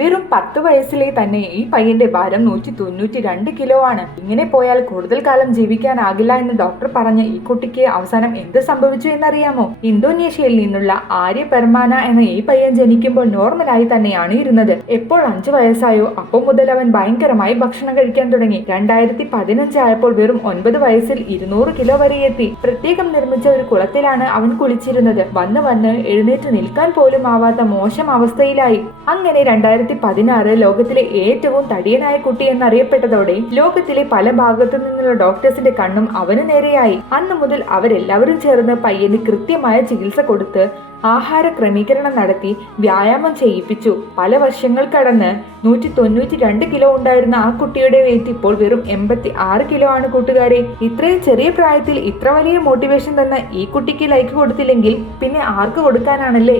വെറും പത്ത് വയസ്സിലെ തന്നെ ഈ പയ്യന്റെ ഭാരം നൂറ്റി തൊണ്ണൂറ്റി രണ്ട് കിലോ ആണ്. ഇങ്ങനെ പോയാൽ കൂടുതൽ കാലം ജീവിക്കാനാകില്ല എന്ന് ഡോക്ടർ പറഞ്ഞ ഈ കുട്ടിക്ക് അവസാനം എന്ത് സംഭവിച്ചു എന്നറിയാമോ? ഇന്തോനേഷ്യയിൽ നിന്നുള്ള ആര്യ പെർമാന എന്ന ഈ പയ്യൻ ജനിക്കുമ്പോൾ നോർമലായി തന്നെയാണ് ഇരുന്നത്. എപ്പോൾ അഞ്ചു വയസ്സായോ അപ്പോൾ മുതൽ അവൻ ഭയങ്കരമായി ഭക്ഷണം കഴിക്കാൻ തുടങ്ങി. രണ്ടായിരത്തി പതിനഞ്ചായപ്പോൾ വെറും ഒൻപത് വയസ്സിൽ ഇരുന്നൂറ് കിലോ വരെ എത്തി. പ്രത്യേകം നിർമ്മിച്ച ഒരു കുളത്തിലാണ് അവൻ കുളിച്ചിരുന്നത്. വന്ന് വന്ന് എഴുന്നേറ്റ് നിൽക്കാൻ പോലും ആവാത്ത മോശം അവസ്ഥയിലായി. അങ്ങനെ രണ്ടായിരത്തി പതിനാറ് ലോകത്തിലെ ഏറ്റവും തടിയനായ കുട്ടി എന്നറിയപ്പെട്ടതോടെ ലോകത്തിലെ പല ഭാഗത്തു നിന്നുള്ള ഡോക്ടേഴ്സിന്റെ കണ്ണും അവന് നേരെയായി. അന്നു മുതൽ അവരെല്ലാവരും ചേർന്ന് പയ്യന് കൃത്യമായ ചികിത്സ കൊടുത്ത് ആഹാര ക്രമീകരണം നടത്തി വ്യായാമം ചെയ്യിപ്പിച്ചു. പല വർഷങ്ങൾ കടന്ന് നൂറ്റി തൊണ്ണൂറ്റി രണ്ട് കിലോ ഉണ്ടായിരുന്ന ആ കുട്ടിയുടെ വെയിറ്റ് ഇപ്പോൾ വെറും എൺപത്തി ആറ് കിലോ ആണ് കൂട്ടുകാരെ. ഇത്രയും ചെറിയ പ്രായത്തിൽ ഇത്ര വലിയ മോട്ടിവേഷൻ തന്ന ഈ കുട്ടിക്ക് ലൈക്ക് കൊടുത്തില്ലെങ്കിൽ പിന്നെ ആർക്ക് കൊടുക്കാനാണല്ലേ?